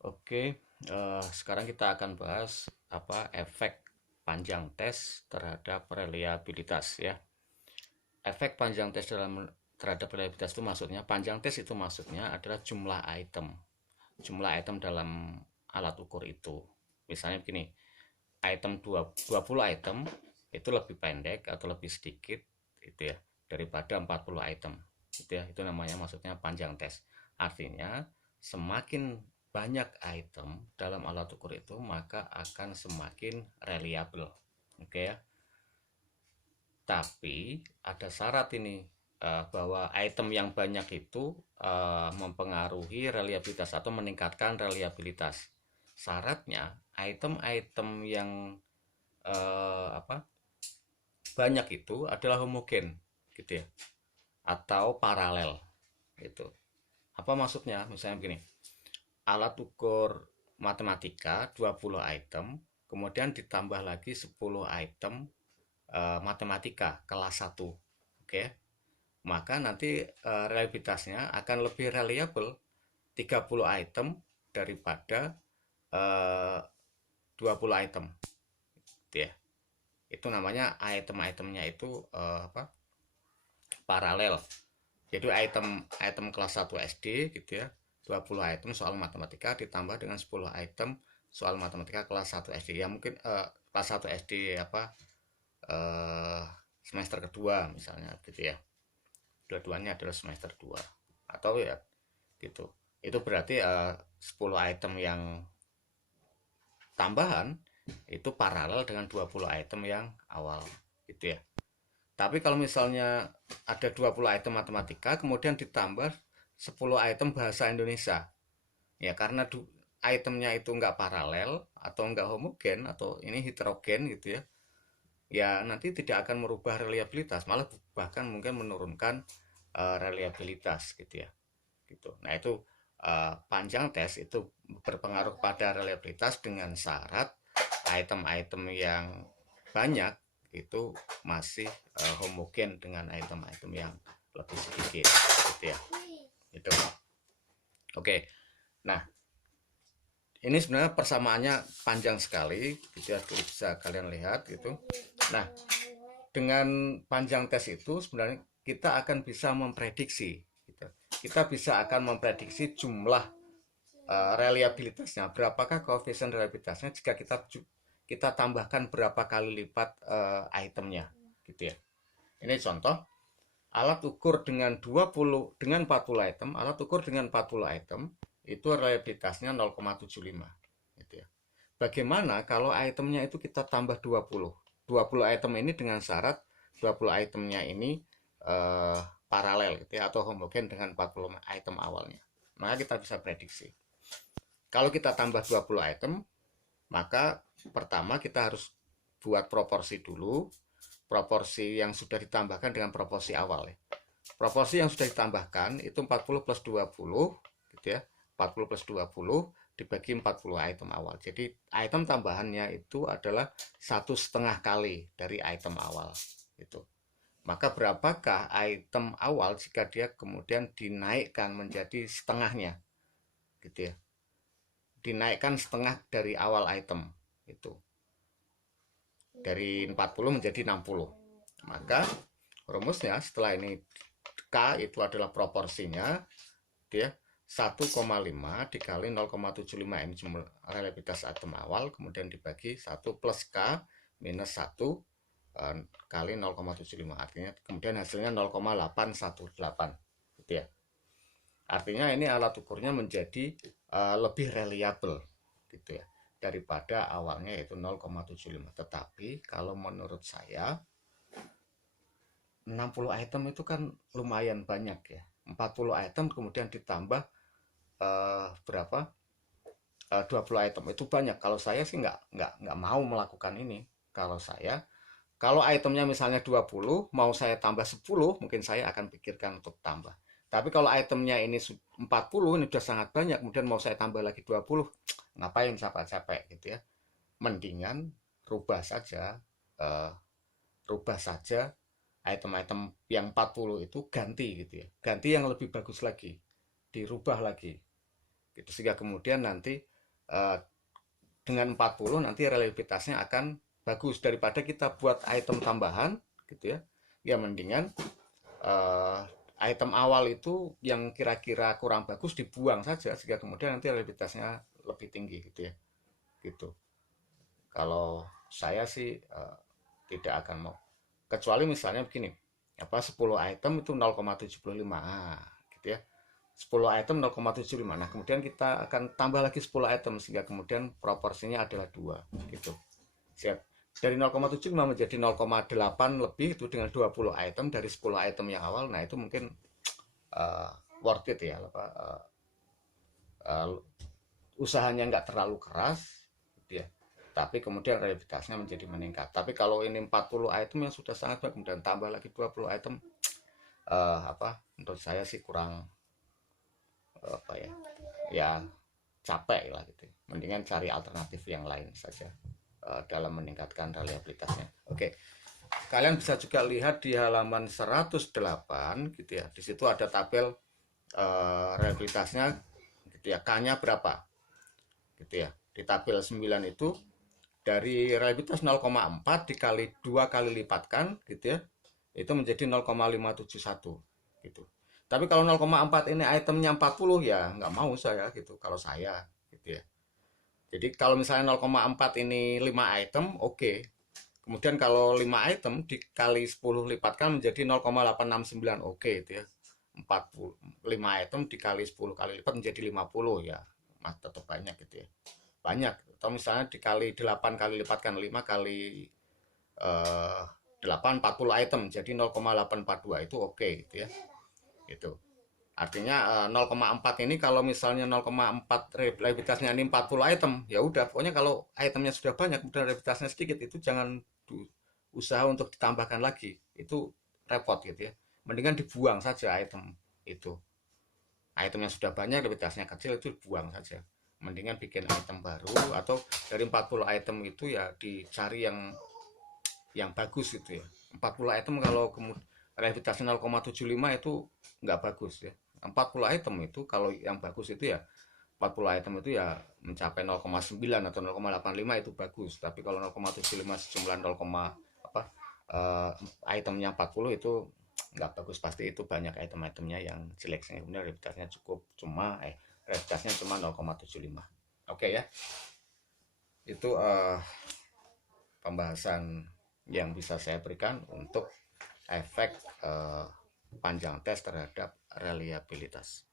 Oke, sekarang kita akan bahas apa efek panjang tes terhadap reliabilitas ya. Efek panjang tes terhadap reliabilitas itu maksudnya panjang tes itu maksudnya adalah jumlah item dalam alat ukur itu. Misalnya begini, item 20 item itu lebih pendek atau lebih sedikit itu ya daripada 40 item. Itu ya, itu namanya maksudnya panjang tes. Artinya semakin banyak item dalam alat ukur itu maka akan semakin reliable. Oke ya. Tapi ada syarat ini, bahwa item yang banyak itu mempengaruhi reliabilitas atau meningkatkan reliabilitas. Syaratnya item-item yang apa banyak itu adalah homogen gitu ya atau paralel itu. Apa maksudnya? Misalnya begini, alat ukur matematika 20 item kemudian ditambah lagi 10 item matematika kelas satu. Oke. Maka nanti reliabilitasnya akan lebih reliable 30 item daripada 20 item gitu ya. Itu namanya item-itemnya itu apa? Paralel. Jadi item kelas 1 SD gitu ya. 20 item soal matematika ditambah dengan 10 item soal matematika kelas 1 SD. Ya mungkin kelas 1 SD apa eh, semester kedua misalnya gitu ya. Dua-duanya adalah semester 2 atau ya gitu. Itu berarti 10 item yang tambahan itu paralel dengan 20 item yang awal gitu ya. Tapi kalau misalnya ada 20 item matematika kemudian ditambah 10 item bahasa Indonesia. Ya karena itemnya itu nggak paralel atau nggak homogen atau ini heterogen gitu ya. Ya nanti tidak akan merubah reliabilitas, malah bahkan mungkin menurunkan reliabilitas gitu ya. Gitu. Nah, itu panjang tes itu berpengaruh pada reliabilitas dengan syarat item-item yang banyak itu masih homogen dengan item-item yang lebih sedikit gitu ya. Itu. Oke. Nah, ini sebenarnya persamaannya panjang sekali gitu ya, bisa kalian lihat gitu. Nah, dengan panjang tes itu sebenarnya kita akan bisa memprediksi gitu. Kita bisa akan memprediksi jumlah reliabilitasnya, berapakah koefisien reliabilitasnya jika kita tambahkan berapa kali lipat itemnya gitu ya. Ini contoh alat ukur dengan 40 item, alat ukur dengan 40 item itu reliabilitasnya 0,75 gitu ya. Bagaimana kalau itemnya itu kita tambah 20 item ini dengan syarat 20 itemnya ini paralel gitu ya, atau homogen dengan 40 item awalnya. Maka kita bisa prediksi. Kalau kita tambah 20 item, maka pertama kita harus buat proporsi dulu, proporsi yang sudah ditambahkan dengan proporsi awal ya. Proporsi yang sudah ditambahkan itu 40 plus 20 gitu ya. 40 plus 20 dibagi 40 item awal. Jadi item tambahannya itu adalah 1,5 kali dari item awal itu. Maka berapakah item awal jika dia kemudian dinaikkan menjadi setengahnya gitu ya. Dinaikkan setengah dari awal item itu. Dari 40 menjadi 60. Maka rumusnya setelah ini K itu adalah proporsinya dia 1,5 dikali 0,75 M jumlah reliabilitas atom awal kemudian dibagi 1 plus K minus 1 kali 0,75 artinya kemudian hasilnya 0,818 gitu ya. Artinya ini alat ukurnya menjadi lebih reliable gitu ya daripada awalnya yaitu 0,75. Tetapi kalau menurut saya 60 item itu kan lumayan banyak ya. 40 item kemudian ditambah berapa? 20 item itu banyak. Kalau saya sih nggak mau melakukan ini. Kalau saya kalau itemnya misalnya 20, mau saya tambah 10, mungkin saya akan pikirkan untuk tambah. Tapi kalau itemnya ini 40, ini sudah sangat banyak, kemudian mau saya tambah lagi 20, ngapain capek-capek gitu ya. Mendingan rubah saja, uh, rubah saja item-item yang 40 itu ganti gitu ya. Ganti yang lebih bagus lagi, dirubah lagi. Gitu. Sehingga kemudian nanti eh, dengan 40 nanti reliabilitasnya akan bagus daripada kita buat item tambahan gitu ya. Ya mendingan eh, item awal itu yang kira-kira kurang bagus dibuang saja sehingga kemudian nanti reliabilitasnya lebih tinggi gitu ya. Gitu. Kalau saya sih tidak akan mau, kecuali misalnya begini, apa 10 item itu 0,75 gitu ya. 10 item 0,75. Nah, kemudian kita akan tambah lagi 10 item sehingga kemudian proporsinya adalah 2 gitu. Siap. Dari 0,75 menjadi 0,8 lebih itu dengan 20 item dari 10 item yang awal. Nah, itu mungkin uh, worth it ya, apa uh, usahanya nggak terlalu keras gitu ya. Tapi kemudian reliabilitasnya menjadi meningkat. Tapi kalau ini 40 item yang sudah sangat baik kemudian tambah lagi 20 item apa menurut saya sih kurang apa ya, ya capek lah gitu. Mendingan cari alternatif yang lain saja dalam meningkatkan reliabilitasnya. Oke, kalian bisa juga lihat di halaman 108 gitu ya. Di situ ada tabel reliabilitasnya gitu ya, K-nya berapa gitu ya. Di tabel 9 itu dari reliabilitas 0,4 dikali 2 kali lipatkan gitu ya, itu menjadi 0,571 gitu. Tapi kalau 0,4 ini itemnya 40 ya nggak mau saya gitu kalau saya gitu ya. Jadi kalau misalnya 0,4 ini 5 item oke. Okay. Kemudian kalau 5 item dikali 10 lipatkan menjadi 0,869 oke okay, itu ya. 40 5 item dikali 10 kali lipat menjadi 50 ya. Mas tetap banyak gitu ya. Banyak. Atau misalnya dikali 8 kali lipatkan 5 kali 8 40 item jadi 0,842 itu oke okay, gitu ya. Itu. Artinya 0,4 ini kalau misalnya 0,4 reliabilitasnya ini 40 item, ya udah pokoknya kalau itemnya sudah banyak kemudian reliabilitasnya sedikit itu jangan usaha untuk ditambahkan lagi. Itu repot gitu ya. Mendingan dibuang saja item itu. Item yang sudah banyak reliabilitasnya kecil itu dibuang saja. Mendingan bikin item baru atau dari 40 item itu ya dicari yang bagus gitu ya. 40 item kalau kemudian reliabilitasnya 0,75 itu nggak bagus ya. 40 item itu kalau yang bagus itu ya 40 item itu ya mencapai 0,9 atau 0,85 itu bagus. Tapi kalau 0,75 sejumlah 0, apa itemnya 40 itu nggak bagus, pasti itu banyak item-itemnya yang jelek sehingga kemudian reliabilitasnya cukup cuma reliabilitasnya cuma 0,75. Oke ya. Itu pembahasan yang bisa saya berikan untuk efek panjang tes terhadap reliabilitas.